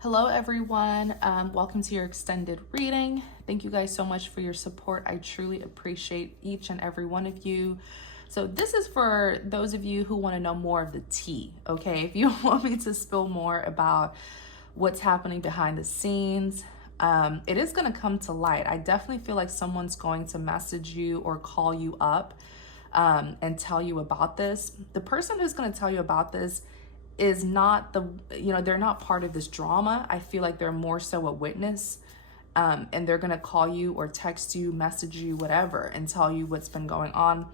Hello everyone, welcome to your extended reading. Thank you guys so much for your support. I truly appreciate each and every one of you. So this is for those of you who want to know more of the tea, okay? If you want me to spill more about what's happening behind the scenes, it is going to come to light. I definitely feel like someone's going to message you or call you up and tell you about this. The person who's going to tell you about this is not they're not part of this drama. I feel like they're more so a witness, and they're gonna call you or text you, message you, whatever, and tell you what's been going on.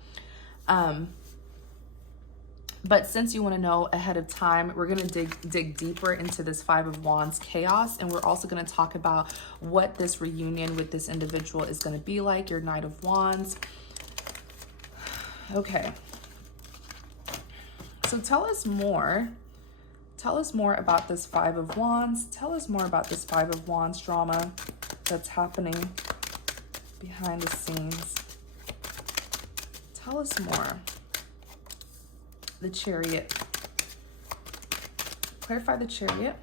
But since you want to know ahead of time, we're gonna dig deeper into this Five of Wands chaos, and we're also gonna talk about what this reunion with this individual is gonna be like. Your Knight of Wands. Okay. So tell us more. Tell us more about this Five of Wands. Tell us more about this Five of Wands drama that's happening behind the scenes. Tell us more. The Chariot. Clarify the Chariot.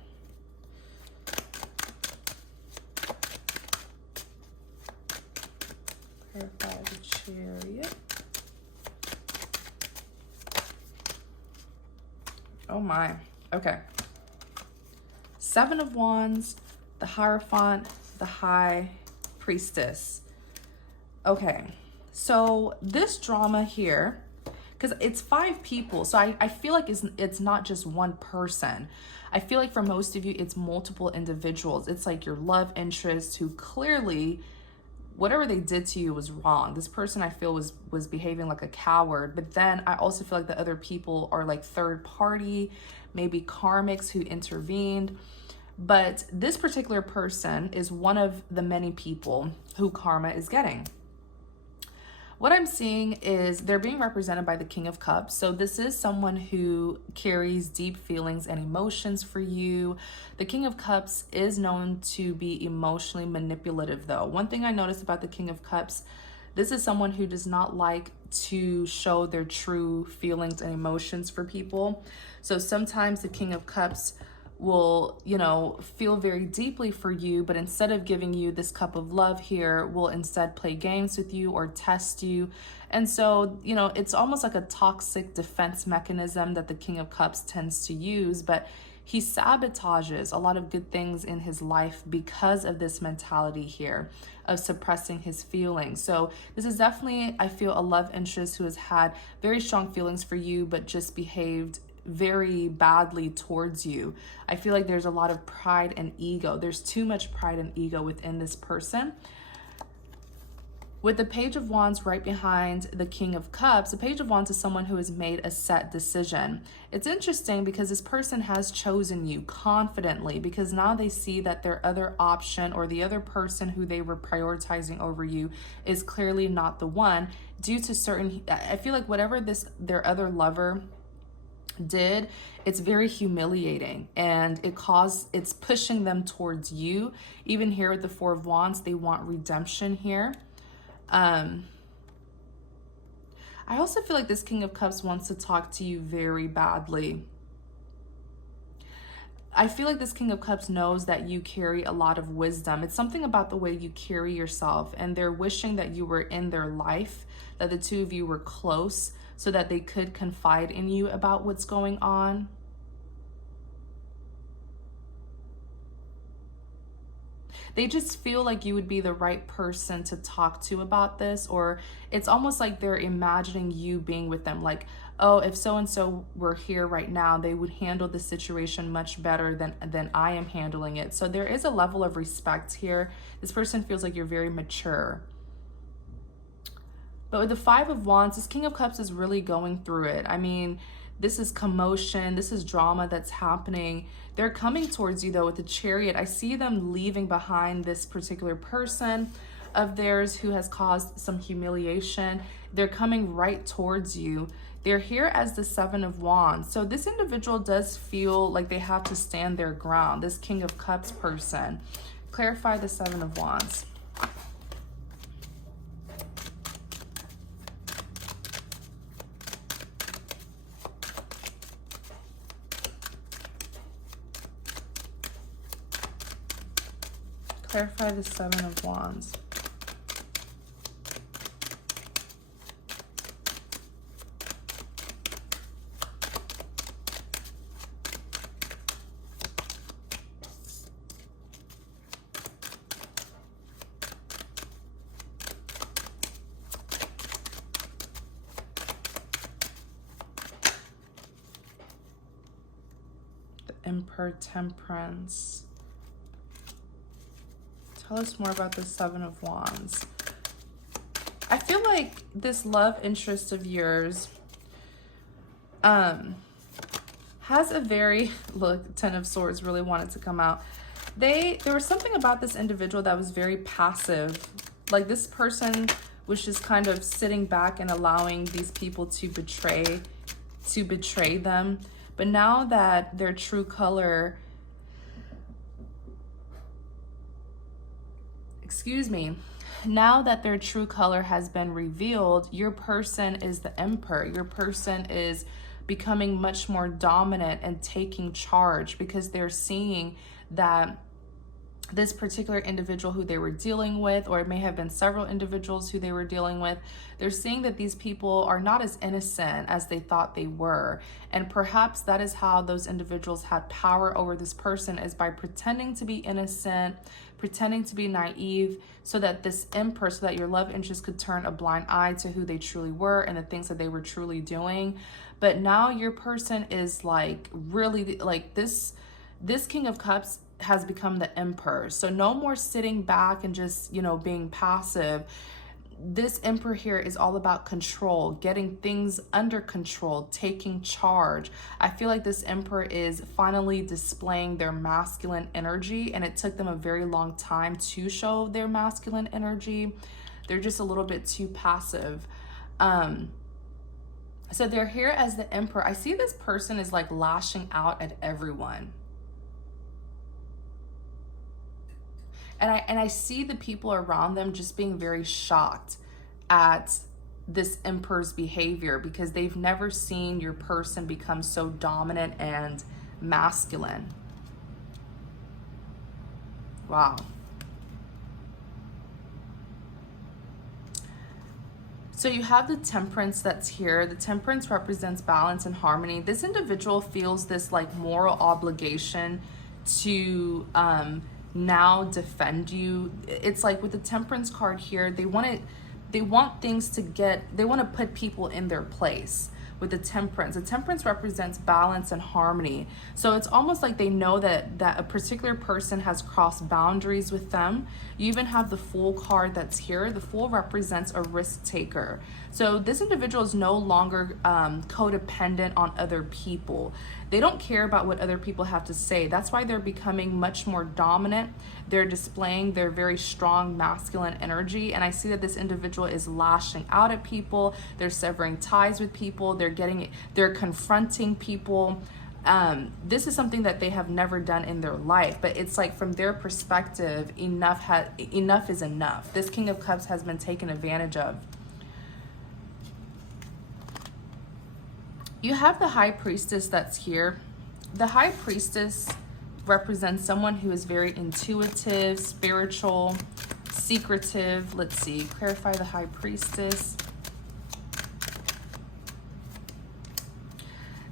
Clarify the Chariot. Oh my. Okay. Seven of Wands, the Hierophant, the High Priestess. Okay, so this drama here, because it's five people, so I feel like it's not just one person. I feel like for most of you, it's multiple individuals. It's like your love interest who clearly, whatever they did to you was wrong. This person I feel was behaving like a coward, but then I also feel like the other people are like third party, maybe karmics who intervened. But this particular person is one of the many people who karma is getting. What I'm seeing is they're being represented by the King of Cups. So this is someone who carries deep feelings and emotions for you. The King of Cups is known to be emotionally manipulative though. One thing I noticed about the King of Cups, this is someone who does not like to show their true feelings and emotions for people. So sometimes the King of Cups will, feel very deeply for you, but instead of giving you this cup of love here, will instead play games with you or test you. And so, it's almost like a toxic defense mechanism that the King of Cups tends to use, but he sabotages a lot of good things in his life because of this mentality here of suppressing his feelings. So this is definitely, I feel, a love interest who has had very strong feelings for you, but just behaved very badly towards you. I feel like there's a lot of pride and ego. There's too much pride and ego within this person. With the Page of Wands right behind the King of Cups, the Page of Wands is someone who has made a set decision. It's interesting because this person has chosen you confidently because now they see that their other option or the other person who they were prioritizing over you is clearly not the one due to certain, I feel like whatever their other lover did, it's very humiliating and it's pushing them towards you. Even here with the Four of Wands, they want redemption here. I also feel like this King of Cups wants to talk to you very badly. I feel like this King of Cups knows that you carry a lot of wisdom. It's something about the way you carry yourself, and they're wishing that you were in their life, that the two of you were close so that they could confide in you about what's going on. They just feel like you would be the right person to talk to about this, or it's almost like they're imagining you being with them. Like, oh, if so-and-so were here right now, they would handle the situation much better than I am handling it. So there is a level of respect here. This person feels like you're very mature. But with the Five of Wands, this King of Cups is really going through it. I mean, this is commotion. This is drama that's happening. They're coming towards you, though, with the Chariot. I see them leaving behind this particular person of theirs who has caused some humiliation. They're coming right towards you. They're here as the Seven of Wands. So this individual does feel like they have to stand their ground. This King of Cups person. Clarify the Seven of Wands. Clarify the Seven of Wands. Emperor, Temperance. Tell us more about the Seven of Wands. I feel like this love interest of yours has a very, look, Ten of Swords really wanted to come out. There was something about this individual that was very passive. Like this person was just kind of sitting back and allowing these people to betray them. But now that their true color, now that their true color has been revealed, your person is the Emperor. Your person is becoming much more dominant and taking charge because they're seeing that this particular individual who they were dealing with, or it may have been several individuals who they were dealing with, they're seeing that these people are not as innocent as they thought they were. And perhaps that is how those individuals had power over this person, is by pretending to be innocent, pretending to be naive, so that this Emperor, so that your love interest could turn a blind eye to who they truly were and the things that they were truly doing. But now your person is like really like this King of Cups has become the Emperor. So no more sitting back and just, you know, being passive. This Emperor here is all about control, getting things under control, taking charge. I feel like this Emperor is finally displaying their masculine energy, and it took them a very long time to show their masculine energy. They're just a little bit too passive. So they're here as the Emperor. I see this person is like lashing out at everyone. And I see the people around them just being very shocked at this Emperor's behavior, because they've never seen your person become so dominant and masculine. Wow. So you have the Temperance that's here. The Temperance represents balance and harmony. This individual feels this like moral obligation to now defend you. It's like with the Temperance card here, they want things to they want to put people in their place. With the Temperance represents balance and harmony. So it's almost like they know that a particular person has crossed boundaries with them. You even have the Fool card that's here. The Fool represents a risk taker. So this individual is no longer codependent on other people. They don't care about what other people have to say. That's why they're becoming much more dominant. They're displaying their very strong masculine energy. And I see that this individual is lashing out at people. They're severing ties with people. They're confronting people. This is something that they have never done in their life, but it's like from their perspective, enough is enough. This King of Cups has been taken advantage of. You have the High Priestess that's here. The High Priestess represents someone who is very intuitive, spiritual, secretive. Let's see, clarify the High Priestess.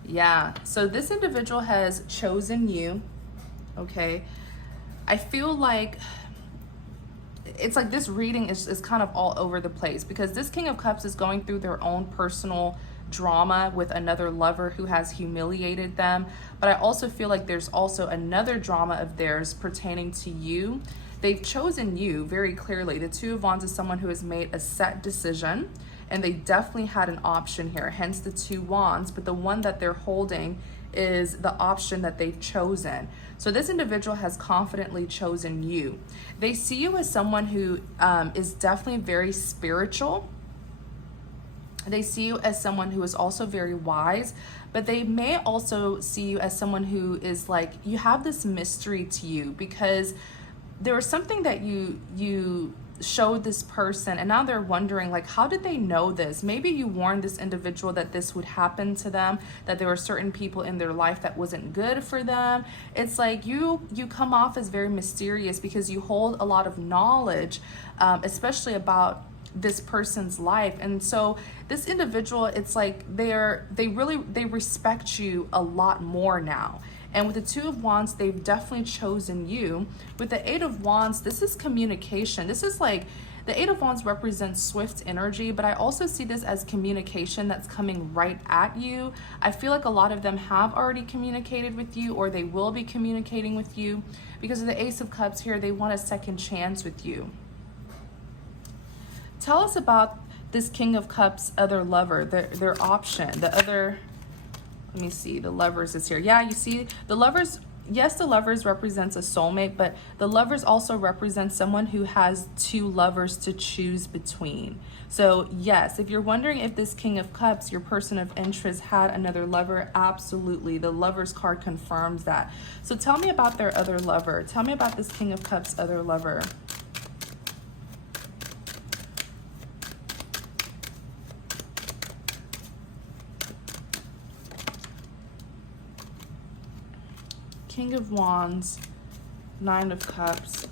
Yeah, so this individual has chosen you, okay? I feel like it's like this reading is kind of all over the place, because this King of Cups is going through their own personal drama with another lover who has humiliated them. But I also feel like there's also another drama of theirs pertaining to you. They've chosen you very clearly. The Two of Wands is someone who has made a set decision, and they definitely had an option here, hence the Two Wands. But the one that they're holding is the option that they've chosen. So this individual has confidently chosen you. They see you as someone who is definitely very spiritual. They see you as someone who is also very wise, but they may also see you as someone who is like, you have this mystery to you, because there was something that you showed this person, and now they're wondering, like, how did they know this? Maybe you warned this individual that this would happen to them, that there were certain people in their life that wasn't good for them. It's like you come off as very mysterious because you hold a lot of knowledge, especially about this person's life. And so this individual, it's like they respect you a lot more now. And with the Two of Wands, they've definitely chosen you. With the Eight of Wands, this is communication. This is like, the Eight of Wands represents swift energy, but I also see this as communication that's coming right at you. I feel like a lot of them have already communicated with you, or they will be communicating with you. Because of the Ace of Cups here, they want a second chance with you. Tell us about this King of Cups other lover, their option, the other. Let me see, the Lovers is here. Yeah, you see, the Lovers, yes, the Lovers represents a soulmate, but the Lovers also represents someone who has two lovers to choose between. So yes, if you're wondering if this King of Cups, your person of interest, had another lover, absolutely. The Lovers card confirms that. So tell me about their other lover. Tell me about this King of Cups other lover. King of Wands, Nine of Cups.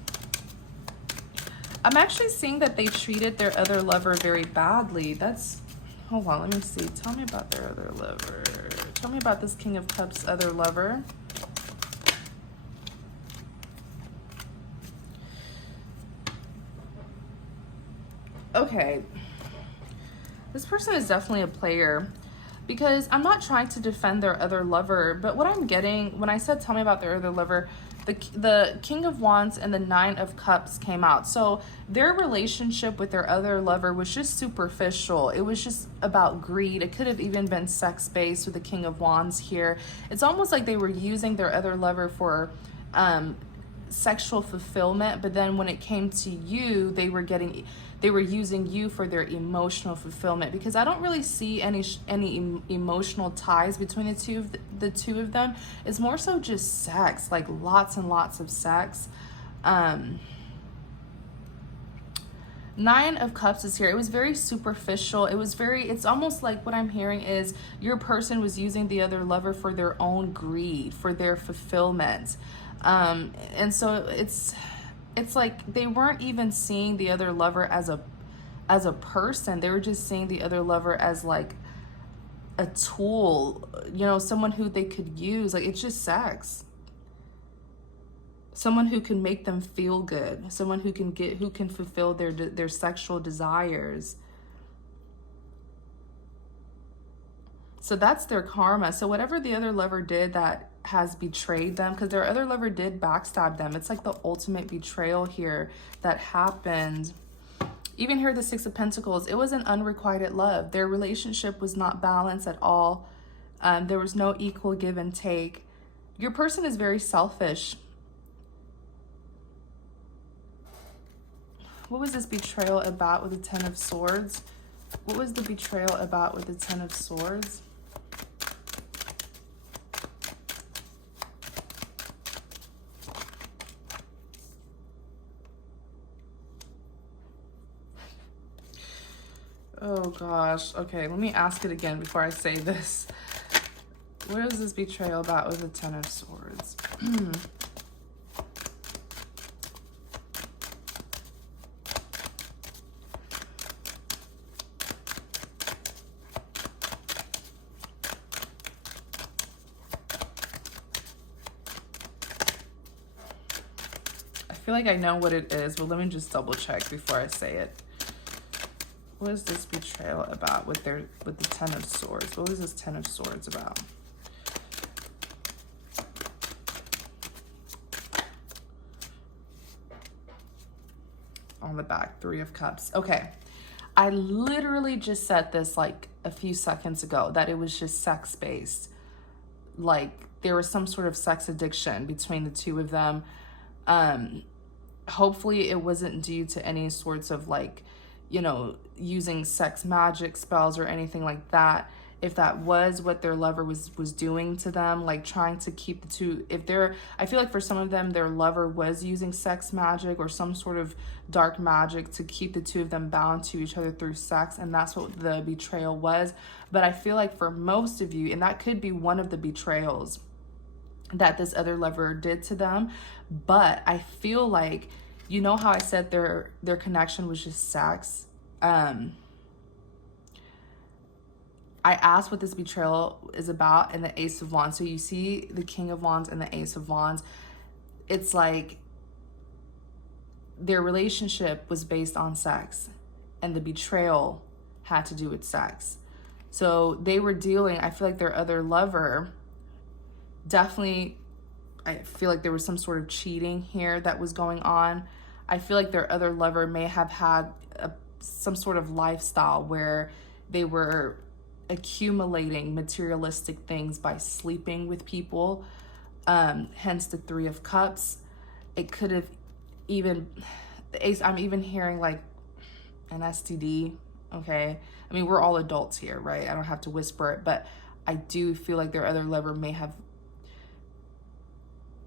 I'm actually seeing that they treated their other lover very badly. That's, hold on, let me see. Tell me about their other lover. Tell me about this King of Cups other lover. Okay. This person is definitely a player. Because I'm not trying to defend their other lover, but what I'm getting, when I said tell me about their other lover, the King of Wands and the Nine of Cups came out. So their relationship with their other lover was just superficial. It was just about greed. It could have even been sex-based with the King of Wands here. It's almost like they were using their other lover for sexual fulfillment, but then when it came to you, they were using you for their emotional fulfillment, because I don't really see any emotional ties between the two of them. It's more so just sex, like lots and lots of sex. Nine of Cups is here. It was very superficial. It's almost like what I'm hearing is your person was using the other lover for their own greed, for their fulfillment. And so it's like they weren't even seeing the other lover as a person. They were just seeing the other lover as like a tool, you know, someone who they could use. Like, it's just sex. Someone who can make them feel good. Someone who can fulfill their sexual desires. So that's their karma. So whatever the other lover did that has betrayed them, because their other lover did backstab them. It's like the ultimate betrayal here that happened. Even here, the Six of Pentacles, it was an unrequited love. Their relationship was not balanced at all. There was no equal give and take. Your person is very selfish. What was this betrayal about with the Ten of Swords? What was the betrayal about with the Ten of Swords? Oh gosh. Okay, let me ask it again before I say this. What is this betrayal about with the Ten of Swords? I feel like I know what it is, but let me just double check before I say it. What is this betrayal about with the Ten of Swords? What was this Ten of Swords about? On the back, Three of Cups. Okay. I literally just said this like a few seconds ago, that it was just sex-based. Like there was some sort of sex addiction between the two of them. Hopefully it wasn't due to any sorts of like, you know, using sex magic spells or anything like that. if that was what their lover was doing to them, like trying to keep the two, if they're, I feel like for some of them, their lover was using sex magic or some sort of dark magic to keep the two of them bound to each other through sex, and that's what the betrayal was. But I feel like for most of you, and that could be one of the betrayals that this other lover did to them, but I feel like, you know how I said their connection was just sex? I asked what this betrayal is about in the Ace of Wands. So you see the King of Wands and the Ace of Wands. It's like their relationship was based on sex, and the betrayal had to do with sex. So they were dealing, I feel like their other lover definitely, I feel like there was some sort of cheating here that was going on. I feel like their other lover may have had some sort of lifestyle where they were accumulating materialistic things by sleeping with people, hence the Three of Cups. It could have even, the Ace, I'm even hearing like an STD, okay? I mean, we're all adults here, right? I don't have to whisper it, but I do feel like their other lover may have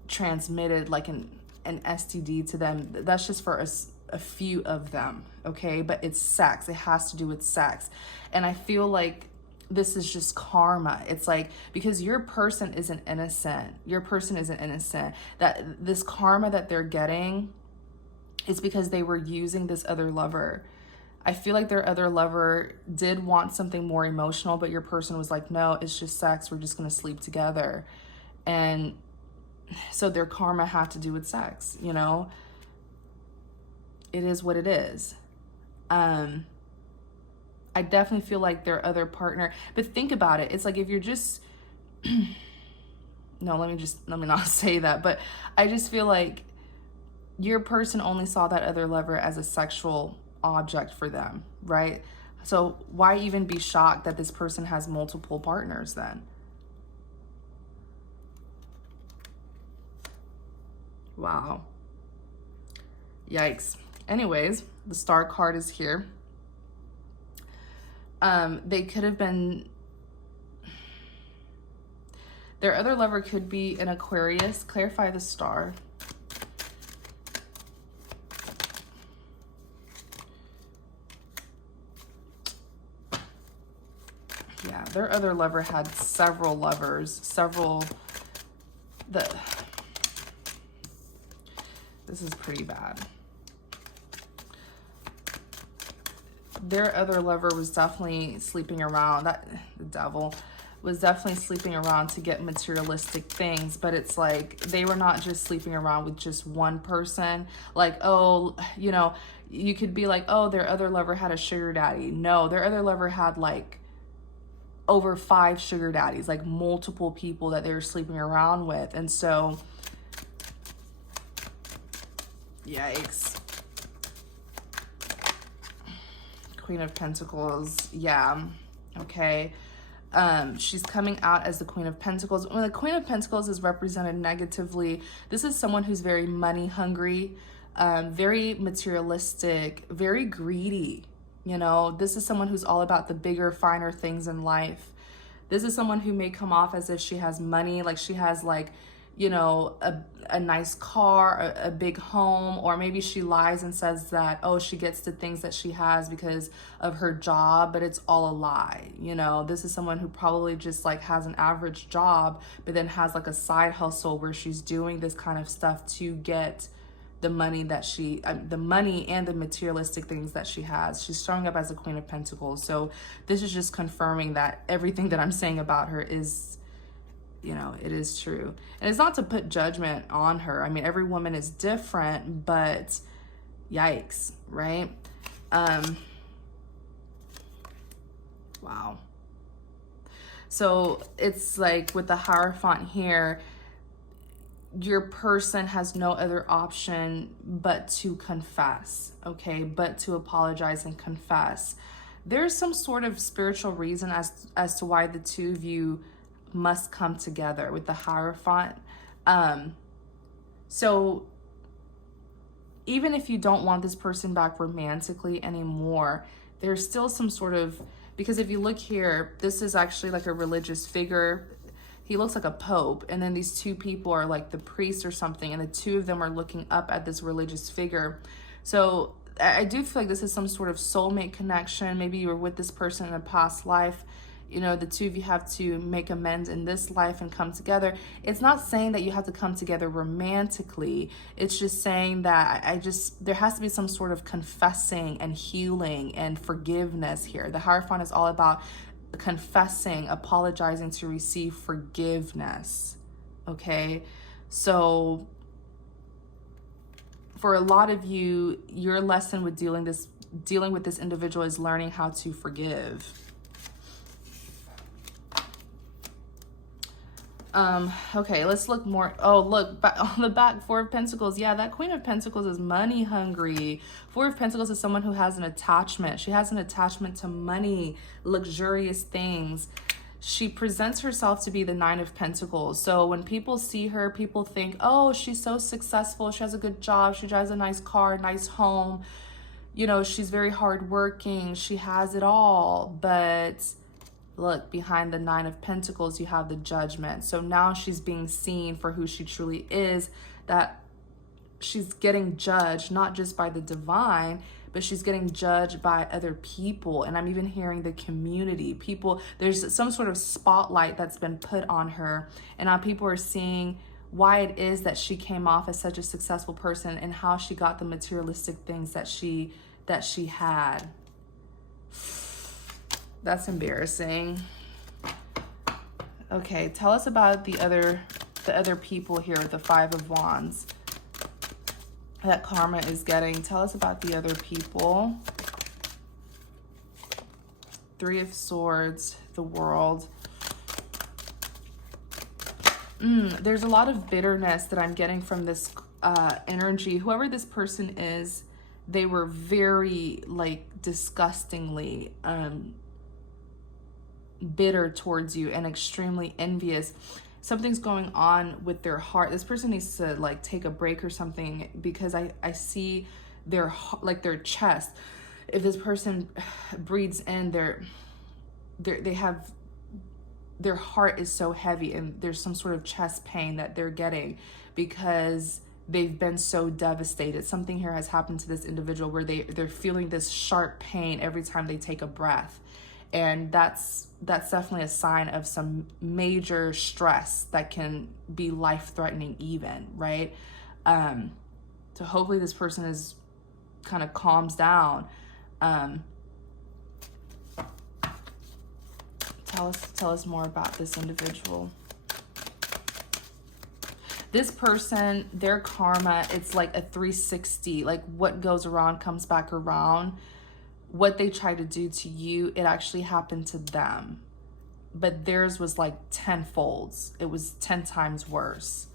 transmitted like an STD to them. That's just for a few of them, okay? But it's sex. It has to do with sex. And I feel like this is just karma. It's like, because your person isn't innocent. Your person isn't innocent. That this karma that they're getting is because they were using this other lover. I feel like their other lover did want something more emotional, but your person was like, no, it's just sex. We're just going to sleep together. And so their karma had to do with sex, you know? It is what it is. I definitely feel like their other partner, but think about it. It's like, if you're just, no, let me not say that, but I just feel like your person only saw that other lover as a sexual object for them, right? So why even be shocked that this person has multiple partners then? Wow. Yikes. Anyways, the Star card is here. They could have been, their other lover could be an Aquarius. Clarify the Star. Yeah, their other lover had several lovers, this is pretty bad. Their other lover was definitely sleeping around, the devil was definitely sleeping around to get materialistic things, but it's like they were not just sleeping around with just one person. Like, oh, you know, you could be like, oh, their other lover had a sugar daddy. No, their other lover had like over 5 sugar daddies, like multiple people that they were sleeping around with. And so, yikes. Queen of Pentacles, yeah, okay. She's coming out as the Queen of Pentacles. When the Queen of Pentacles is represented negatively, this is someone who's very money hungry, very materialistic, very greedy. You know, this is someone who's all about the bigger, finer things in life. This is someone who may come off as if she has money, like she has like, you know, a nice car, a big home, or maybe she lies and says that, oh, she gets the things that she has because of her job, but it's all a lie. You know, this is someone who probably just like has an average job, but then has like a side hustle where she's doing this kind of stuff to get the money that the money and the materialistic things that she has. She's showing up as a Queen of Pentacles. So this is just confirming that everything that I'm saying about her is, you know, it is true. And it's not to put judgment on her. I mean, every woman is different, but yikes, right? Wow. So it's like with the Hierophant here, your person has no other option but to confess, okay? But to apologize and confess. There's some sort of spiritual reason as to why the two of you must come together with the Hierophant. So even if you don't want this person back romantically anymore, there's still some sort of, Because if you look here, this is actually like a religious figure. He looks like a pope, and then these two people are like the priest or something, and the two of them are looking up at this religious figure. So I do feel like this is some sort of soulmate connection. Maybe you were with this person in a past life. You know, the two of you have to make amends in this life and come together. It's not saying that you have to come together romantically. It's just saying that there has to be some sort of confessing and healing and forgiveness here. The Hierophant is all about confessing, apologizing to receive forgiveness. Okay? So for a lot of you, your lesson with dealing with this individual is learning how to forgive. Okay, let's look more. Oh, look, on the back, Four of Pentacles. Yeah, that Queen of Pentacles is money hungry. Four of Pentacles is someone who has an attachment. She has an attachment to money, luxurious things. She presents herself to be the Nine of Pentacles. So when people see her, people think, oh, she's so successful. She has a good job. She drives a nice car, nice home. You know, she's very hardworking. She has it all. But look, behind the Nine of Pentacles, you have the Judgment. So now she's being seen for who she truly is, that she's getting judged, not just by the divine, but she's getting judged by other people. And I'm even hearing the community. People, there's some sort of spotlight that's been put on her. And now people are seeing why it is that she came off as such a successful person and how she got the materialistic things that she had. That's embarrassing. Okay, tell us about the other people here with the Five of Wands that karma is getting. Tell us about the other people. Three of Swords, the World. There's a lot of bitterness that I'm getting from this energy. Whoever this person is, they were very, like, disgustingly bitter towards you and extremely envious. Something's going on with their heart. This person needs to like take a break or something, because I see their chest. If this person breathes in, they have, their heart is so heavy, and there's some sort of chest pain that they're getting because they've been so devastated. Something here has happened to this individual where they're feeling this sharp pain every time they take a breath. And that's definitely a sign of some major stress that can be life-threatening even, right? So hopefully this person is kind of calms down. Tell us more about this individual. This person, their karma, it's like a 360. Like what goes around comes back around. What they try to do to you, it actually happened to them. But theirs was like 10 folds. It was 10 times worse.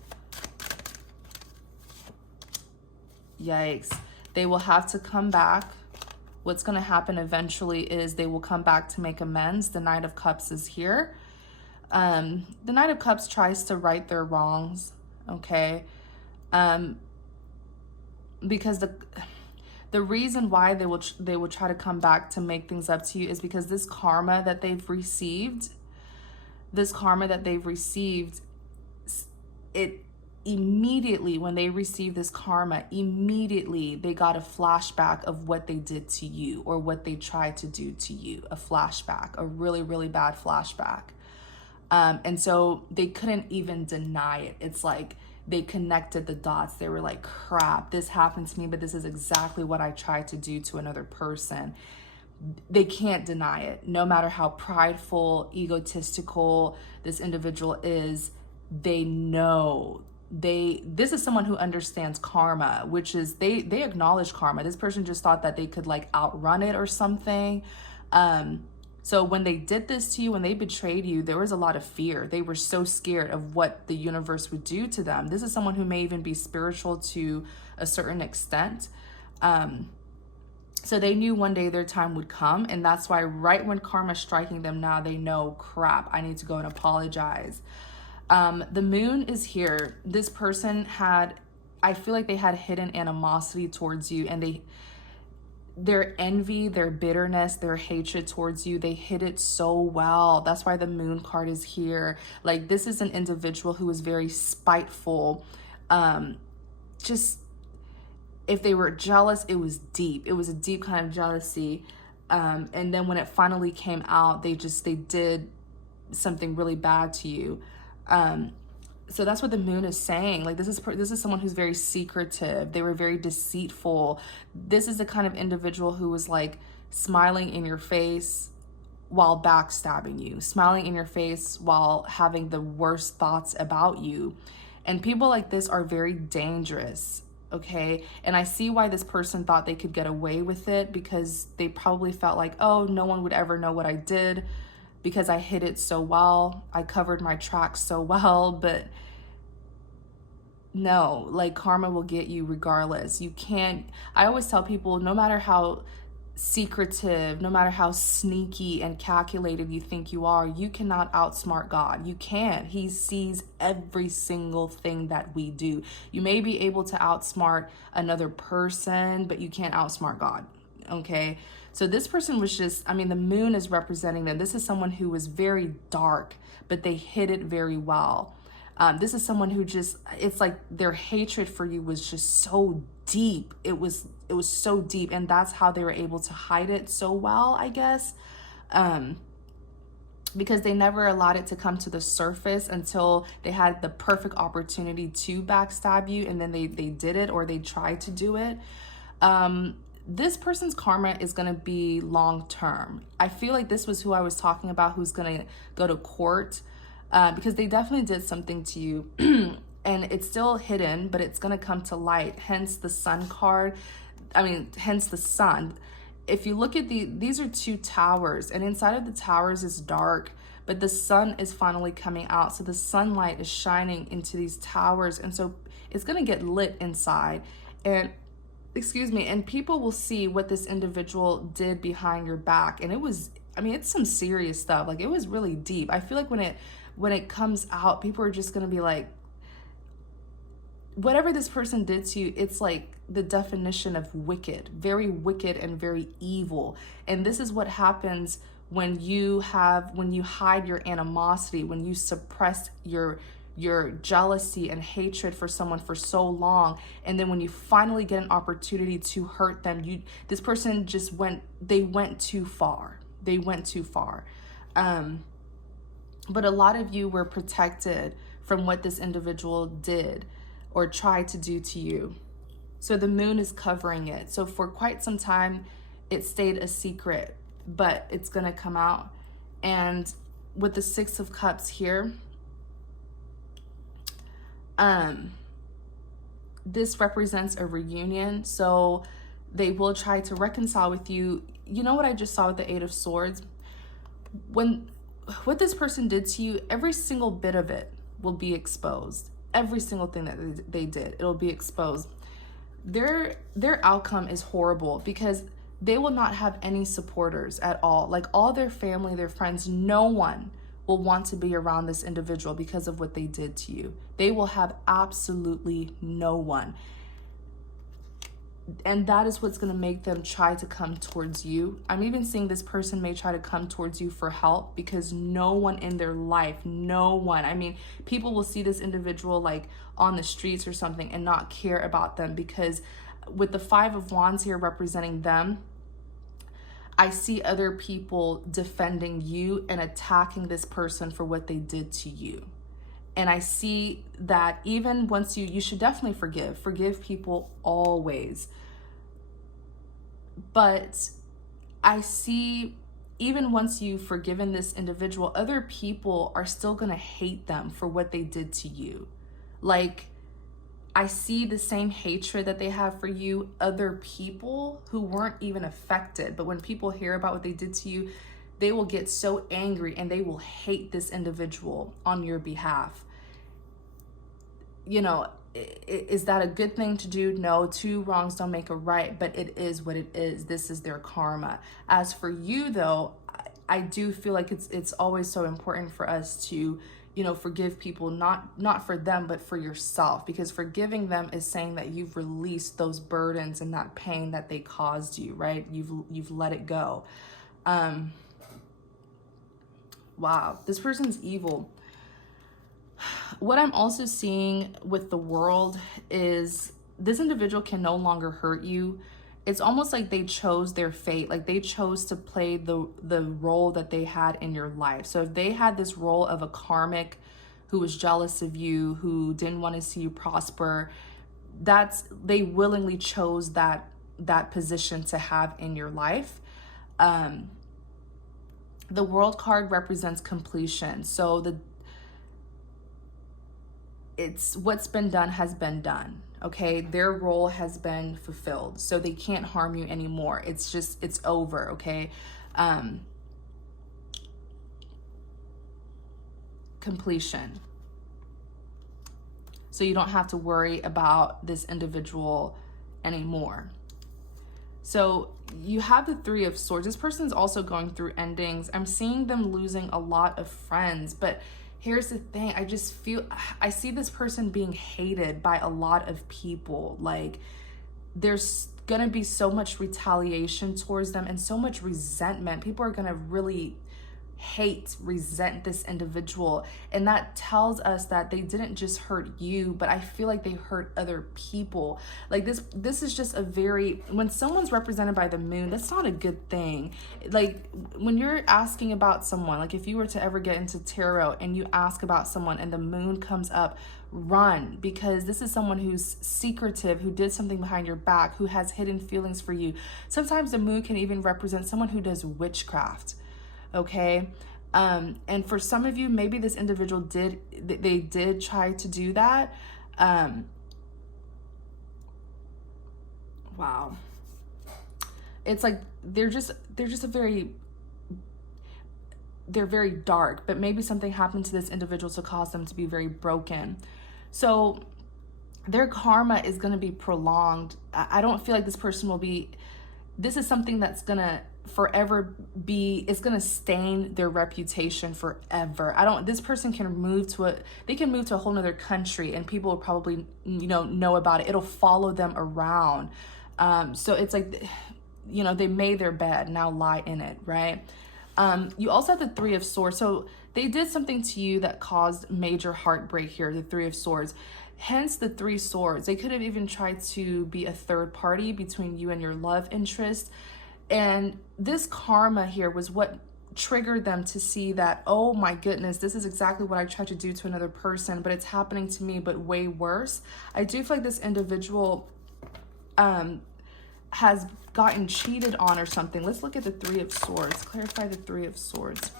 Yikes. They will have to come back. What's going to happen eventually is they will come back to make amends. The Knight of Cups is here. The Knight of Cups tries to right their wrongs, okay? Because the reason why they will try to come back to make things up to you is because this karma that they've received, it immediately, when they received this karma, immediately they got a flashback of what they did to you or what they tried to do to you. A flashback, a really, really bad flashback. And so they couldn't even deny it. It's like they connected the dots. They were like, crap, this happened to me, but this is exactly what I tried to do to another person. They can't deny it. No matter how prideful, egotistical this individual is, they know. This is someone who understands karma, which is, they acknowledge karma. This person just thought that they could like outrun it or something. So when they did this to you, when they betrayed you, there was a lot of fear. They were so scared of what the universe would do to them. This is someone who may even be spiritual to a certain extent. So they knew one day their time would come. And that's why right when karma's striking them now, they know, crap, I need to go and apologize. The moon is here. This person I feel like they had hidden animosity towards you, and their envy, their bitterness, their hatred towards you, they hid it so well. That's why the Moon card is here. Like, this is an individual who is very spiteful. Just, if they were jealous, it was deep. It was a deep kind of jealousy. And then when it finally came out, they did something really bad to you. So that's what the Moon is saying. Like, this is someone who's very secretive. They were very deceitful. This is the kind of individual who was like smiling in your face while backstabbing you, smiling in your face while having the worst thoughts about you. And people like this are very dangerous. Okay. And I see why this person thought they could get away with it, because they probably felt like, oh, no one would ever know what I did because I hid it so well. I covered my tracks so well. But no, like, karma will get you regardless. You can't, I always tell people, no matter how secretive, no matter how sneaky and calculated you think you are, you cannot outsmart God. You can't. He sees every single thing that we do. You may be able to outsmart another person, but you can't outsmart God. Okay. So this person was just, I mean, the Moon is representing them. This is someone who was very dark, but they hid it very well. This is someone who just, it's like their hatred for you was just so deep. It was so deep, and that's how they were able to hide it so well, I guess. Because they never allowed it to come to the surface until they had the perfect opportunity to backstab you, and then they did it, or they tried to do it. This person's karma is going to be long term. I feel like this was who I was talking about, who's going to go to court, because they definitely did something to you. And it's still hidden, but it's going to come to light. Hence the Sun card. I mean, hence the Sun. If you look at these are two towers, and inside of the towers is dark, but the sun is finally coming out. So the sunlight is shining into these towers. And so it's going to get lit inside. And excuse me, and people will see what this individual did behind your back. And it was, I mean, it's some serious stuff. Like, it was really deep. I feel like when it comes out, people are just going to be like, whatever this person did to you, it's like the definition of wicked, very wicked and very evil. And this is what happens when you hide your animosity, when you suppress your jealousy and hatred for someone for so long, and then when you finally get an opportunity to hurt them, this person just went too far. They went too far. But a lot of you were protected from what this individual did or tried to do to you. So the Moon is covering it. So for quite some time, it stayed a secret, but it's gonna come out. And with the Six of Cups here, this represents a reunion. So they will try to reconcile with you. You know what I just saw with the Eight of Swords? What this person did to you, every single bit of it will be exposed. Every single thing that they did, it'll be exposed. Their outcome is horrible, because they will not have any supporters at all. Like, all their family, their friends, no one will want to be around this individual because of what they did to you. They will have absolutely no one. And that is what's going to make them try to come towards you. I'm even seeing this person may try to come towards you for help, because no one in their life, no one. I mean, people will see this individual like on the streets or something and not care about them, because with the Five of Wands here representing them, I see other people defending you and attacking this person for what they did to you. And I see that even once you should definitely forgive people always. But I see, even once you've forgiven this individual, other people are still going to hate them for what they did to you. Like, I see the same hatred that they have for you, other people who weren't even affected. But when people hear about what they did to you, they will get so angry and they will hate this individual on your behalf. You know, is that a good thing to do? No, two wrongs don't make a right, but it is what it is. This is their karma. As for you, though, I do feel like it's always so important for us to, forgive people, not for them, but for yourself, because forgiving them is saying that you've released those burdens and that pain that they caused you, right? You've let it go. Wow, this person's evil. What I'm also seeing with the world is this individual can no longer hurt you. It's almost like they chose their fate, like they chose to play the role that they had in your life. So if they had this role of a karmic who was jealous of you, who didn't want to see you prosper, they willingly chose that position to have in your life. The World card represents completion. So it's what's been done has been done. Okay, their role has been fulfilled, so they can't harm you anymore. It's over. Okay, completion. So you don't have to worry about this individual anymore. So you have the Three of Swords. This person's also going through endings. I'm seeing them losing a lot of friends, but here's the thing. I see this person being hated by a lot of people. Like, there's gonna be so much retaliation towards them and so much resentment. People are gonna really resent this individual, and that tells us that they didn't just hurt you, but I feel like they hurt other people. Like this is just when someone's represented by the moon, that's not a good thing. Like when you're asking about someone, like if you were to ever get into tarot and you ask about someone and the moon comes up, run, because this is someone who's secretive, who did something behind your back, who has hidden feelings for you. Sometimes the moon can even represent someone who does witchcraft. Okay. And for some of you, maybe this individual did try to do that. Wow. It's like, they're very dark, but maybe something happened to this individual to cause them to be very broken. So their karma is going to be prolonged. I don't feel like this person this is something that's going to forever it's going to stain their reputation forever. This person can move to a whole nother country and people will probably, know about it. It'll follow them around. So it's like, they made their bed, now lie in it, right? You also have the Three of Swords. So they did something to you that caused major heartbreak here, the Three of Swords. Hence the Three Swords. They could have even tried to be a third party between you and your love interest. And this karma here was what triggered them to see that, oh my goodness, this is exactly what I tried to do to another person, but it's happening to me, but way worse. I do feel like this individual has gotten cheated on or something. Let's look at the Three of Swords. Clarify the Three of Swords.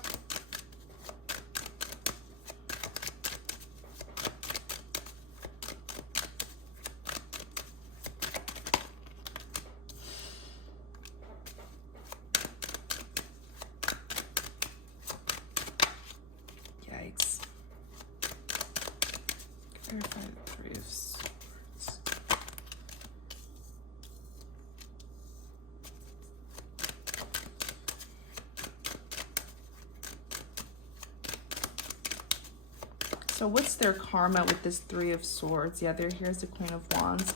Yikes. Clarify the Three of Swords. So what's their karma with this Three of Swords? Yeah, here's the Queen of Wands.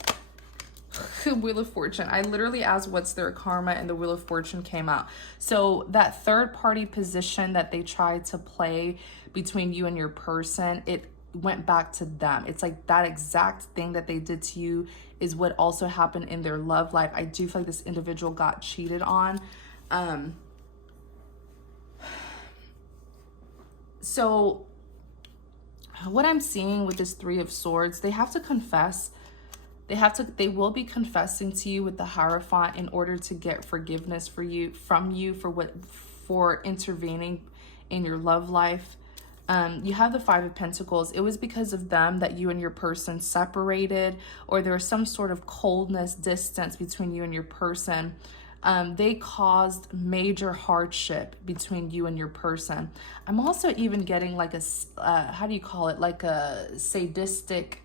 Wheel of Fortune. I literally asked what's their karma and the Wheel of Fortune came out. So that third party position that they tried to play between you and your person, it went back to them. It's like that exact thing that they did to you is what also happened in their love life. I do feel like this individual got cheated on. So what I'm seeing with this Three of Swords, they have to confess. They will be confessing to you with the Hierophant in order to get forgiveness from you for intervening in your love life. You have the Five of Pentacles. It was because of them that you and your person separated, or there was some sort of coldness, distance between you and your person. They caused major hardship between you and your person. I'm also even getting like how do you call it? Like a sadistic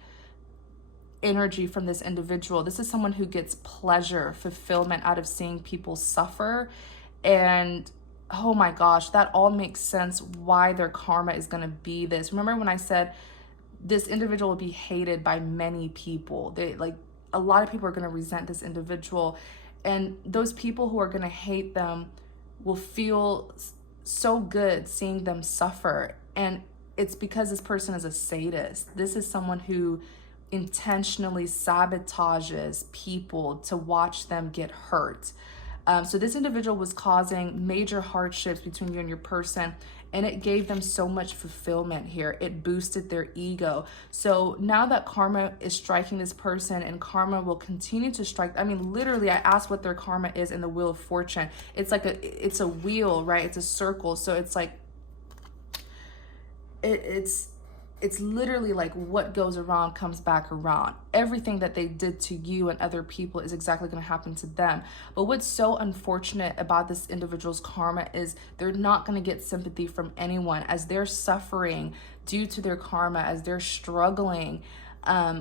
energy from this individual. This is someone who gets pleasure, fulfillment out of seeing people suffer. And oh my gosh, that all makes sense why their karma is going to be this. Remember when I said this individual will be hated by many people? They like, a lot of people are going to resent this individual, and those people who are going to hate them will feel so good seeing them suffer. And it's because this person is a sadist. This is someone who intentionally sabotages people to watch them get hurt. So this individual was causing major hardships between you and your person, and it gave them so much fulfillment here. It boosted their ego. So now that karma is striking this person, and karma will continue to strike. I mean, literally, I asked what their karma is in the Wheel of Fortune. It's like it's a wheel, right? It's a circle. So it's like, it's literally like what goes around comes back around. Everything that they did to you and other people is exactly going to happen to them. But what's so unfortunate about this individual's karma is they're not going to get sympathy from anyone as they're suffering due to their karma, as they're struggling,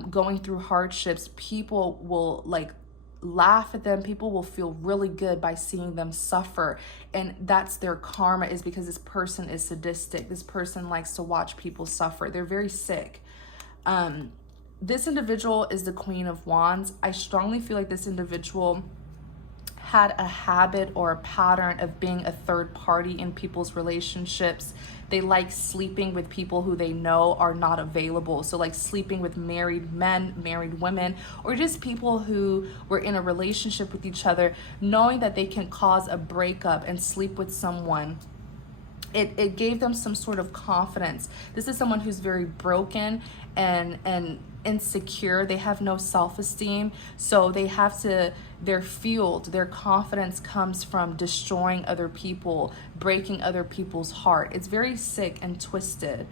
going through hardships. People will like laugh at them. People will feel really good by seeing them suffer, and that's their karma, is because this person is sadistic. This person likes to watch people suffer. They're very sick. This individual is the Queen of Wands. I strongly feel like this individual had a habit or a pattern of being a third party in people's relationships. They like sleeping with people who they know are not available. So like sleeping with married men, married women, or just people who were in a relationship with each other, knowing that they can cause a breakup and sleep with someone. It gave them some sort of confidence. This is someone who's very broken and insecure. They have no self-esteem. So they're fueled. Their confidence comes from destroying other people, breaking other people's heart. It's very sick and twisted.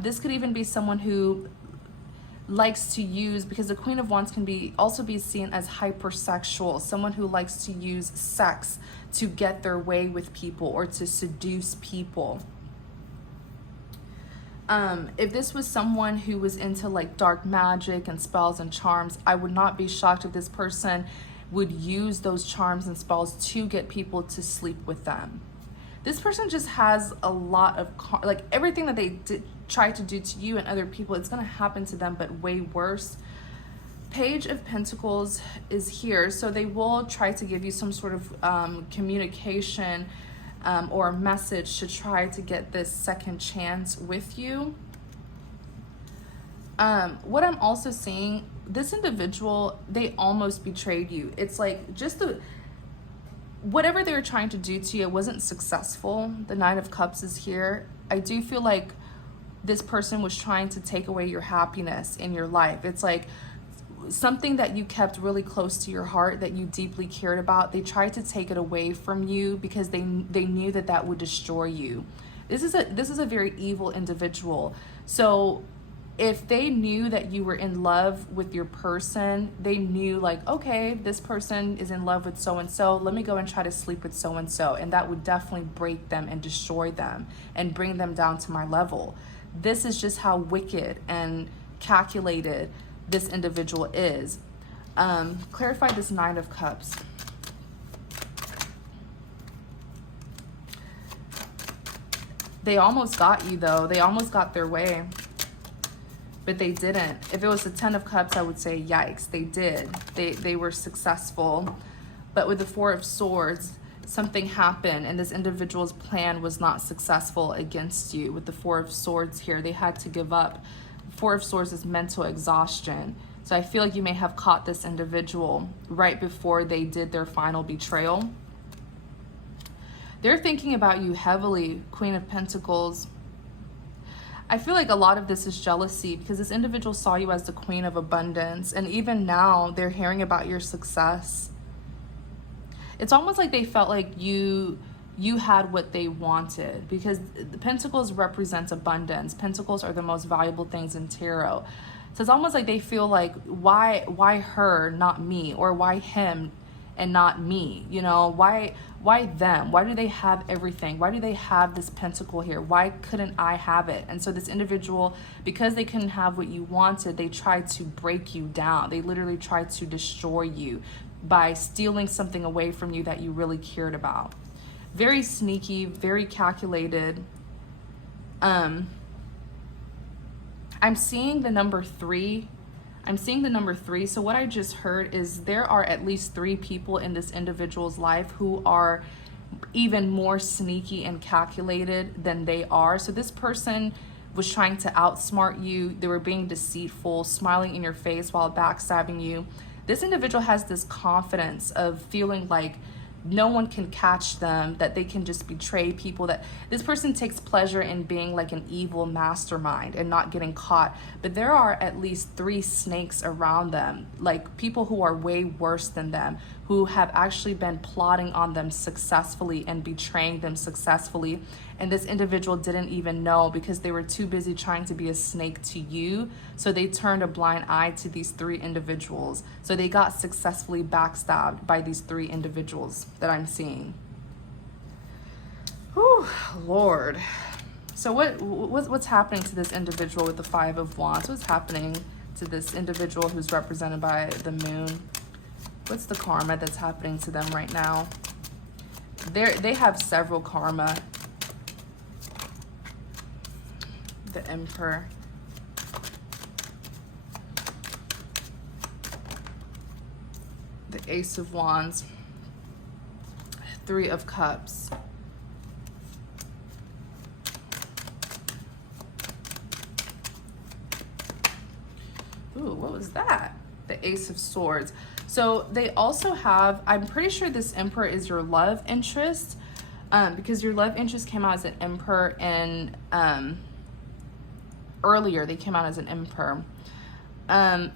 This could even be someone who likes to use, because the Queen of Wands can also be seen as hypersexual, someone who likes to use sex to get their way with people or to seduce people. If this was someone who was into like dark magic and spells and charms, I would not be shocked if this person would use those charms and spells to get people to sleep with them. This person just has a lot of, like everything that they try to do to you and other people, it's going to happen to them, but way worse. Page of Pentacles is here. So they will try to give you some sort of communication or a message to try to get this second chance with you. What I'm also seeing, this individual, they almost betrayed you. It's like just whatever they were trying to do to you, it wasn't successful. The Nine of Cups is here. I do feel like this person was trying to take away your happiness in your life. It's like something that you kept really close to your heart, that you deeply cared about. They tried to take it away from you because they knew that that would destroy you. This is a very evil individual. So if they knew that you were in love with your person, they knew like, okay, this person is in love with so-and-so, let me go and try to sleep with so-and-so. And that would definitely break them and destroy them and bring them down to my level. This is just how wicked and calculated this individual is. Clarify this Nine of Cups. They almost got you though. They almost got their way. But they didn't. If it was the Ten of Cups, I would say, yikes, they did. They were successful. But with the Four of Swords, something happened and this individual's plan was not successful against you. With the Four of Swords here, they had to give up. Four of Swords is mental exhaustion. So I feel like you may have caught this individual right before they did their final betrayal. They're thinking about you heavily, Queen of Pentacles. I feel like a lot of this is jealousy because this individual saw you as the Queen of Abundance, and even now they're hearing about your success. It's almost like they felt like you had what they wanted, because the Pentacles represents abundance. Pentacles are the most valuable things in tarot. So it's almost like they feel like, why her, not me? Or why him and not me? You know, why them? Why do they have everything? Why do they have this pentacle here? Why couldn't I have it? And so this individual, because they couldn't have what you wanted, they tried to break you down. They literally tried to destroy you by stealing something away from you that you really cared about. very sneaky, very calculated. I'm seeing the number 3. I'm seeing the number 3. So what I just heard is there are at least 3 people in this individual's life who are even more sneaky and calculated than they are. So this person was trying to outsmart you. They were being deceitful, smiling in your face while backstabbing you. This individual has this confidence of feeling like no one can catch them, that they can just betray people, that this person takes pleasure in being like an evil mastermind and not getting caught. But there are at least 3 snakes around them, like people who are way worse than them, who have actually been plotting on them successfully and betraying them successfully. And this individual didn't even know because they were too busy trying to be a snake to you. So they turned a blind eye to these 3 individuals. So they got successfully backstabbed by these 3 individuals that I'm seeing. Whew, Lord. So what's happening to this individual with the 5 of Wands? What's happening to this individual who's represented by the moon? What's the karma that's happening to them right now? They have several karma. The Emperor. The Ace of Wands. 3 of Cups. Ooh, what was that? The Ace of Swords. So they also have, I'm pretty sure this Emperor is your love interest, because your love interest came out as an Emperor, and earlier they came out as an Emperor.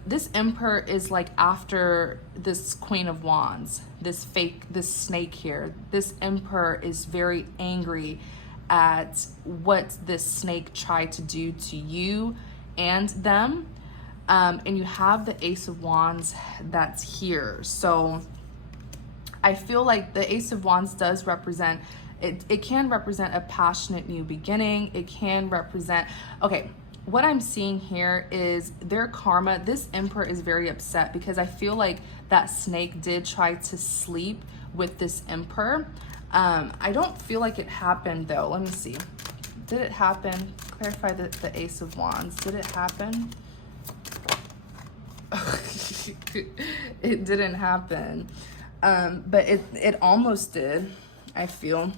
This Emperor is like after this Queen of Wands, this snake here. This Emperor is very angry at what this snake tried to do to you and them. And you have the Ace of Wands that's here. So I feel like the Ace of Wands does represent, it can represent a passionate new beginning. It can represent, okay, what I'm seeing here is their karma. This Emperor is very upset because I feel like that snake did try to sleep with this Emperor. I don't feel like it happened though. Let me see. Did it happen? Clarify the Ace of Wands. Did it happen? It didn't happen. But it almost did, I feel.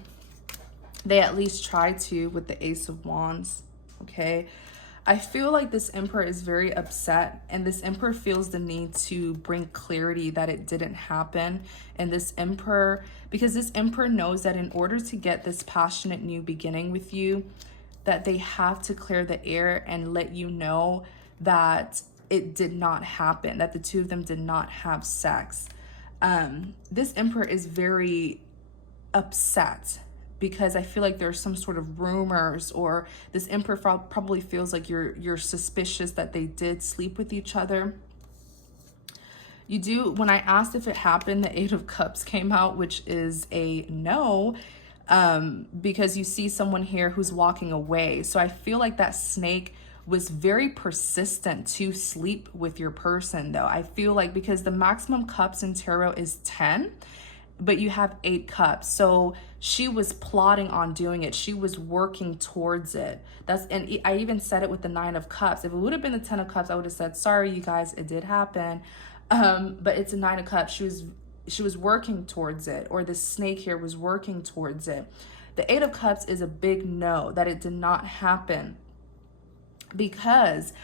They at least tried to with the Ace of Wands, okay? I feel like this Emperor is very upset, and this Emperor feels the need to bring clarity that it didn't happen. And this Emperor, because this Emperor knows that in order to get this passionate new beginning with you, that they have to clear the air and let you know that it did not happen, that the 2 of them did not have sex. This Emperor is very upset because I feel like there's some sort of rumors, or this Emperor probably feels like you're suspicious that they did sleep with each other. You do, when I asked if it happened, the 8 of Cups came out, which is a no, because you see someone here who's walking away. So I feel like that snake was very persistent to sleep with your person though. I feel like because the maximum cups in tarot is 10, but you have 8 cups. So she was plotting on doing it. She was working towards it. And I even said it with the 9 of Cups. If it would have been the 10 of Cups, I would have said, sorry, you guys, it did happen. But it's a 9 of Cups. She was working towards it, or the snake here was working towards it. The 8 of Cups is a big no, that it did not happen. Because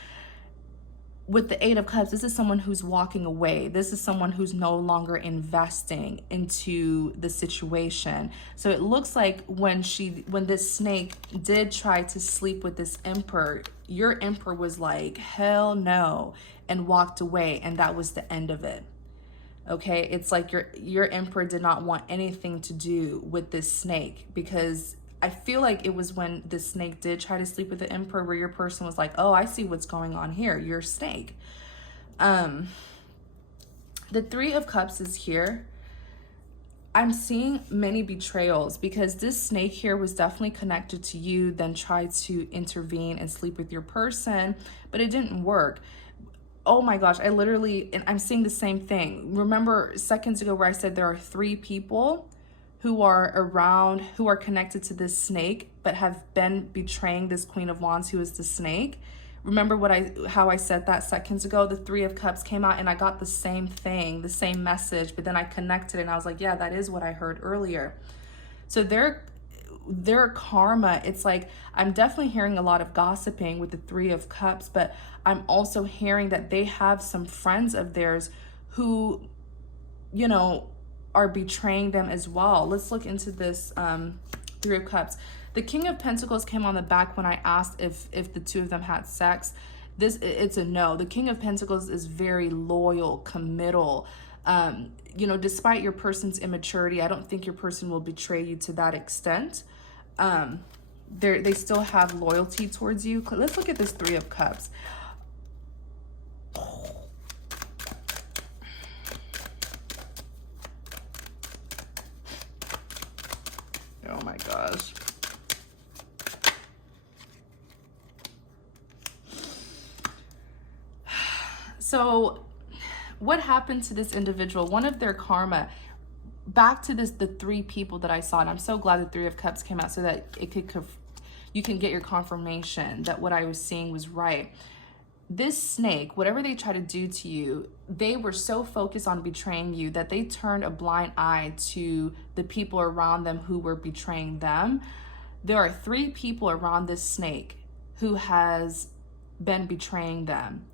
with the 8 of Cups, this is someone who's walking away. This is someone who's no longer investing into the situation. So it looks like when this snake did try to sleep with this Emperor, your Emperor was like, hell no, and walked away, and that was the end of it. Okay, it's like your Emperor did not want anything to do with this snake, because I feel like it was when the snake did try to sleep with the Emperor where your person was like, oh, I see what's going on here. You're a snake. The 3 of Cups is here. I'm seeing many betrayals because this snake here was definitely connected to you, then tried to intervene and sleep with your person, but it didn't work. Oh my gosh, and I'm seeing the same thing. Remember seconds ago where I said there are 3 people who are around, who are connected to this snake, but have been betraying this Queen of Wands, who is the snake. Remember how I said that seconds ago? The Three of Cups came out and I got the same thing, the same message, but then I connected and I was like, yeah, that is what I heard earlier. So their karma, it's like, I'm definitely hearing a lot of gossiping with the Three of Cups, but I'm also hearing that they have some friends of theirs who, you know, are betraying them as well. Let's look into this Three of Cups. The King of Pentacles came on the back when I asked if the two of them had sex. It's a no. The King of Pentacles is very loyal, committal. You know, despite your person's immaturity, I don't think your person will betray you to that extent. They still have loyalty towards you. Let's look at this Three of Cups. Oh my gosh. So what happened to this individual? One of their karma, back to the three people that I saw, and I'm so glad the Three of Cups came out so that you can get your confirmation that what I was seeing was right. This snake, whatever they try to do to you, they were so focused on betraying you that they turned a blind eye to the people around them who were betraying them. There are three people around this snake who has been betraying them.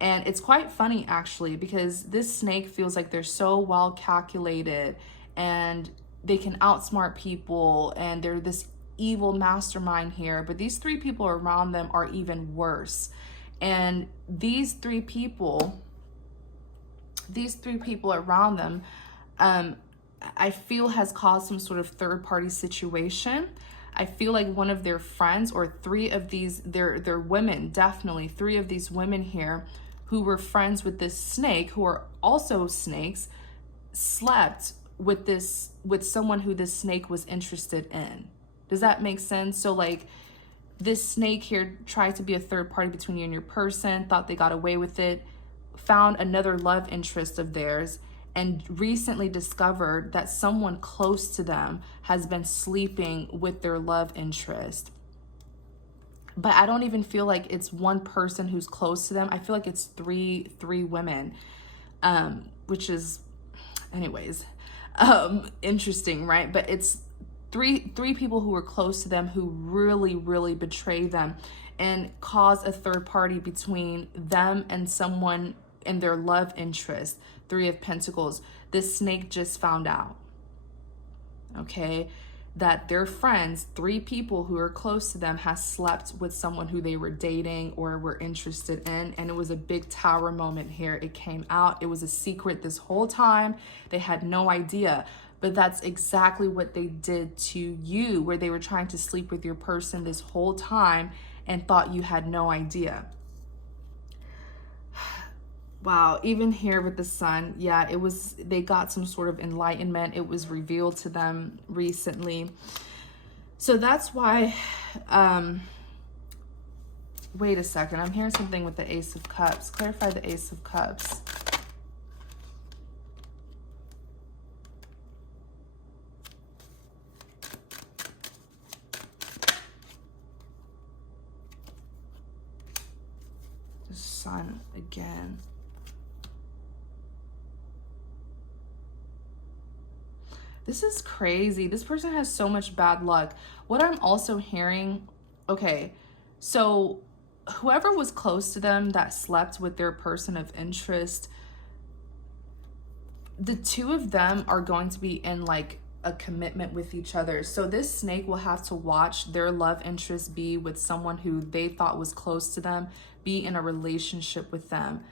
And it's quite funny, actually, because this snake feels like they're so well calculated and they can outsmart people and they're this evil mastermind here. But these three people around them are even worse. And these three people around them, I feel has caused some sort of third-party situation. I feel like one of their friends or three of these, they're women, definitely three of these women here who were friends with this snake, who are also snakes, slept with someone who this snake was interested in. Does that make sense? So like this snake here tried to be a third party between you and your person, thought they got away with it, found another love interest of theirs, and recently discovered that someone close to them has been sleeping with their love interest. But I don't even feel like it's one person who's close to them. I feel like it's three women, which is, anyways, interesting, right? But it's three people who were close to them who really betray them and cause a third party between them and someone in their love interest. Three of Pentacles. This snake just found out, okay, that their friends, three people who are close to them, has slept with someone who they were dating or were interested in. And it was a big tower moment here. It came out. It was a secret this whole time. They had no idea. But that's exactly what they did to you, where they were trying to sleep with your person this whole time and thought you had no idea. Wow, even here with the Sun, yeah, they got some sort of enlightenment. It was revealed to them recently. So that's why, wait a second, I'm hearing something with the Ace of Cups. Clarify the Ace of Cups. The Sun again. This is crazy. This person has so much bad luck. What I'm also hearing, okay, so whoever was close to them that slept with their person of interest, the two of them are going to be in like a commitment with each other. So this snake will have to watch their love interest be with someone who they thought was close to them, be in a relationship with them.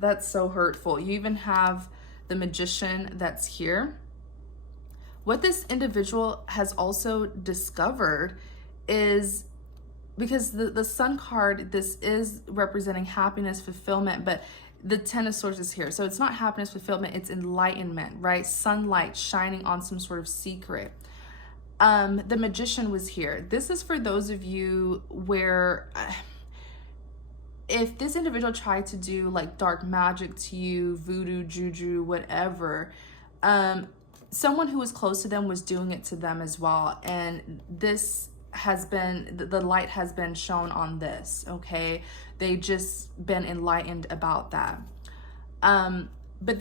That's so hurtful. You even have the Magician that's here. What this individual has also discovered is, because the Sun card, this is representing happiness, fulfillment, but the Ten of Swords is here. So it's not happiness, fulfillment, it's enlightenment, right? Sunlight shining on some sort of secret. The Magician was here. This is for those of you where if this individual tried to do like dark magic to you, voodoo, juju, whatever, someone who was close to them was doing it to them as well. And this has been, the light has been shown on this, okay? They just been enlightened about that. But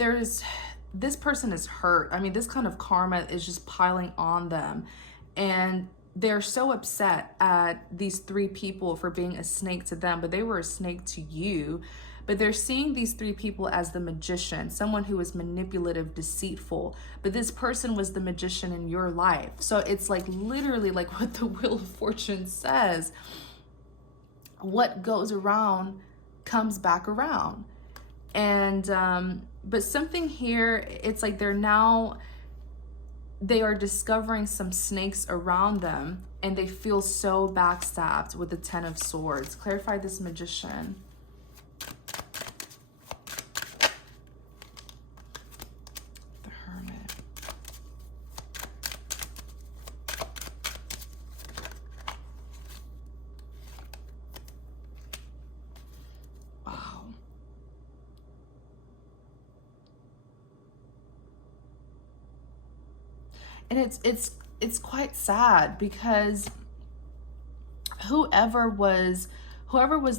this person is hurt. I mean, this kind of karma is just piling on them. And they're so upset at these three people for being a snake to them, but they were a snake to you. But they're seeing these three people as the magician, someone who is manipulative, deceitful. But this person was the magician in your life. So it's like literally like what the Wheel of Fortune says. What goes around comes back around. And but something here, it's like they are discovering some snakes around them, and they feel so backstabbed with the Ten of Swords. Clarify this magician. The Hermit. Wow. And it's quite sad, because whoever was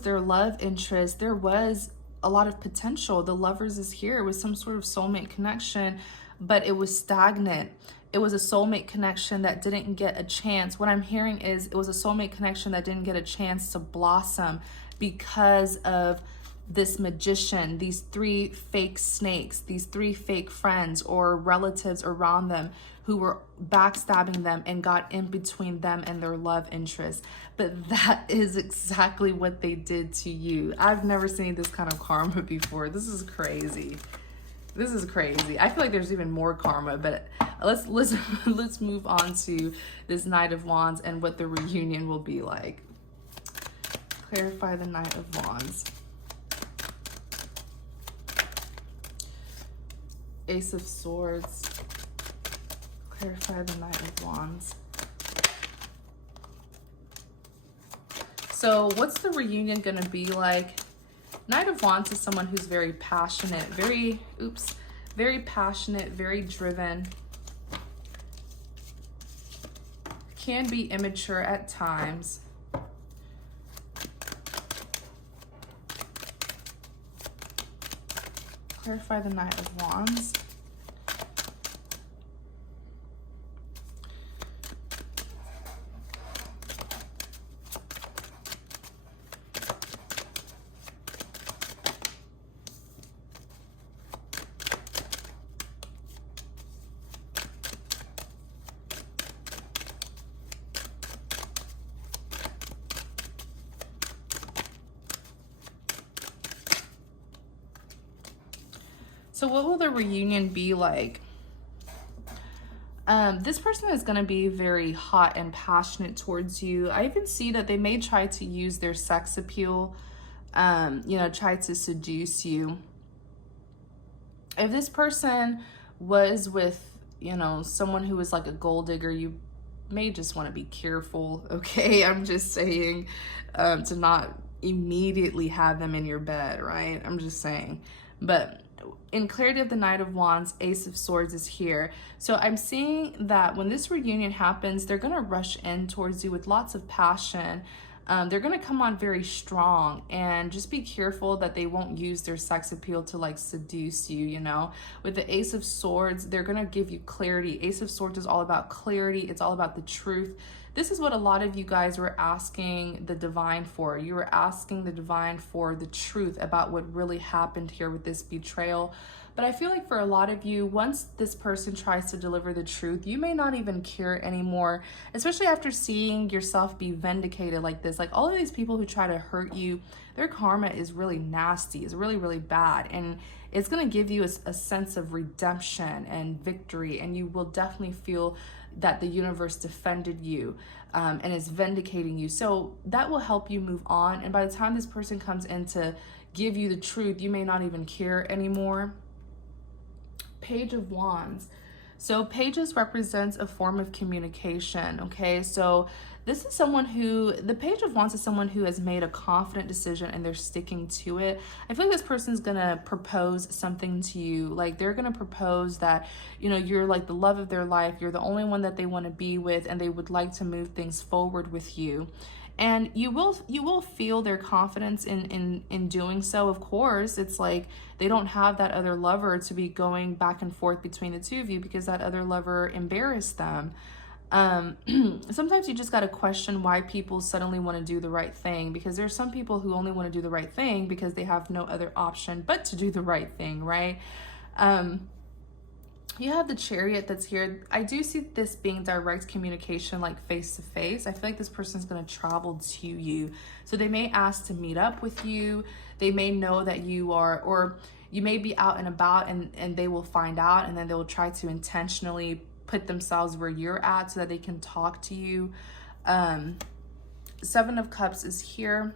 their love interest, there was a lot of potential. The Lovers is here. It was some sort of soulmate connection, but it was stagnant. It was a soulmate connection that didn't get a chance. What I'm hearing is it was a soulmate connection that didn't get a chance to blossom because of this magician, these three fake snakes, these three fake friends or relatives around them who were backstabbing them and got in between them and their love interest. But that is exactly what they did to you. I've never seen this kind of karma before. This is crazy. This is crazy. I feel like there's even more karma, but let's move on to this Knight of Wands and what the reunion will be like. Clarify the Knight of Wands. Ace of Swords. Clarify the Knight of Wands. So what's the reunion gonna be like? Knight of Wands is someone who's very passionate, very passionate, very driven. Can be immature at times. Clarify the Knight of Wands. So what will the reunion be like? This person is going to be very hot and passionate towards you. I even see that they may try to use their sex appeal, try to seduce you. If this person was with, someone who was like a gold digger, you may just want to be careful, okay? I'm just saying to not immediately have them in your bed, right? I'm just saying. But in clarity of the Knight of Wands, Ace of Swords is here. So I'm seeing that when this reunion happens, they're going to rush in towards you with lots of passion. They're going to come on very strong, and just be careful that they won't use their sex appeal to like seduce you, With the Ace of Swords, they're going to give you clarity. Ace of Swords is all about clarity. It's all about the truth. This is what a lot of you guys were asking the divine for. You were asking the divine for the truth about what really happened here with this betrayal. But I feel like for a lot of you, once this person tries to deliver the truth, you may not even care anymore, especially after seeing yourself be vindicated like this. Like all of these people who try to hurt you, their karma is really nasty. It's really, really bad. And it's going to give you a sense of redemption and victory. And you will definitely feel that the universe defended you and is vindicating you. So that will help you move on. And by the time this person comes in to give you the truth, you may not even care anymore. Page of Wands. So pages represents a form of communication, okay? So this is someone who, the Page of Wands is someone who has made a confident decision and they're sticking to it. I feel like this person's gonna propose something to you. Like they're gonna propose that, you know, you're like the love of their life. You're the only one that they want to be with, and they would like to move things forward with you. And you will feel their confidence in doing so. Of course, it's like they don't have that other lover to be going back and forth between the two of you because that other lover embarrassed them. Sometimes you just got to question why people suddenly want to do the right thing, because there's some people who only want to do the right thing because they have no other option but to do the right thing, right? You have the Chariot that's here. I do see this being direct communication, like face to face. I feel like this person's going to travel to you. So they may ask to meet up with you. They may know that you are, or you may be out and about, and they will find out, and then they will try to intentionally put themselves where you're at so that they can talk to you. Seven of Cups is here.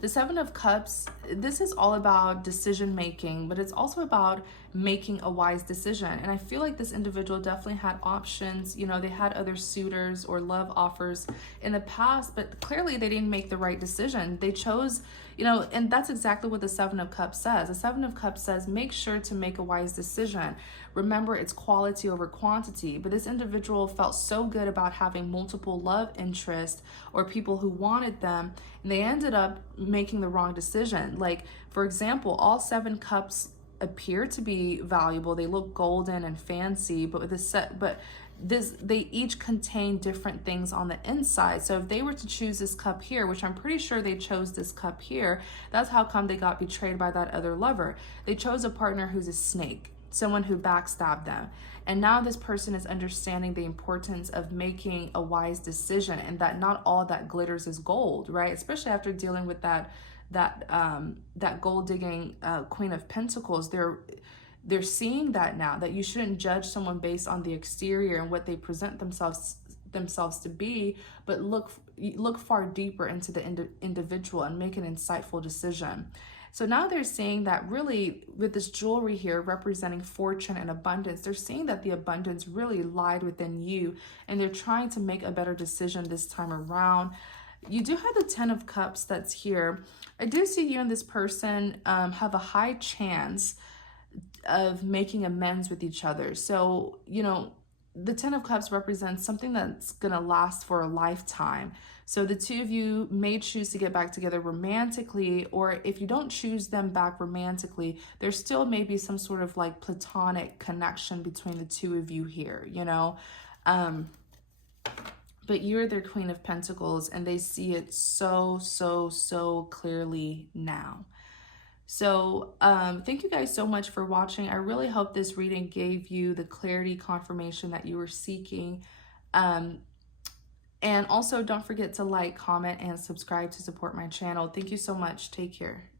The Seven of Cups, this is all about decision making, but it's also about making a wise decision. And I feel like this individual definitely had options. You know, they had other suitors or love offers in the past, but clearly they didn't make the right decision. They chose, you know, and that's exactly what the Seven of Cups says. The Seven of Cups says, make sure to make a wise decision. Remember, it's quality over quantity. But this individual felt so good about having multiple love interests or people who wanted them, and they ended up making the wrong decision. Like, for example, all 7 cups appear to be valuable. They look golden and fancy, but they each contain different things on the inside. So if they were to choose this cup here, which I'm pretty sure they chose this cup here, that's how come they got betrayed by that other lover. They chose a partner who's a snake, someone who backstabbed them. And now this person is understanding the importance of making a wise decision, and that not all that glitters is gold, right? Especially after dealing with that gold digging Queen of Pentacles. They're seeing that now, that you shouldn't judge someone based on the exterior and what they present themselves to be, but look far deeper into the individual and make an insightful decision. So now they're seeing that really with this jewelry here representing fortune and abundance, they're seeing that the abundance really lied within you, and they're trying to make a better decision this time around. You do have the 10 of Cups that's here. I do see you and this person have a high chance of making amends with each other. So, you know, the 10 of Cups represents something that's going to last for a lifetime. So the two of you may choose to get back together romantically, or if you don't choose them back romantically, there still may be some sort of like platonic connection between the two of you here, you know? But you're their Queen of Pentacles, and they see it so, so, so clearly now. So thank you guys so much for watching. I really hope this reading gave you the clarity, confirmation that you were seeking. And also don't forget to like, comment, and subscribe to support my channel. Thank you so much. Take care.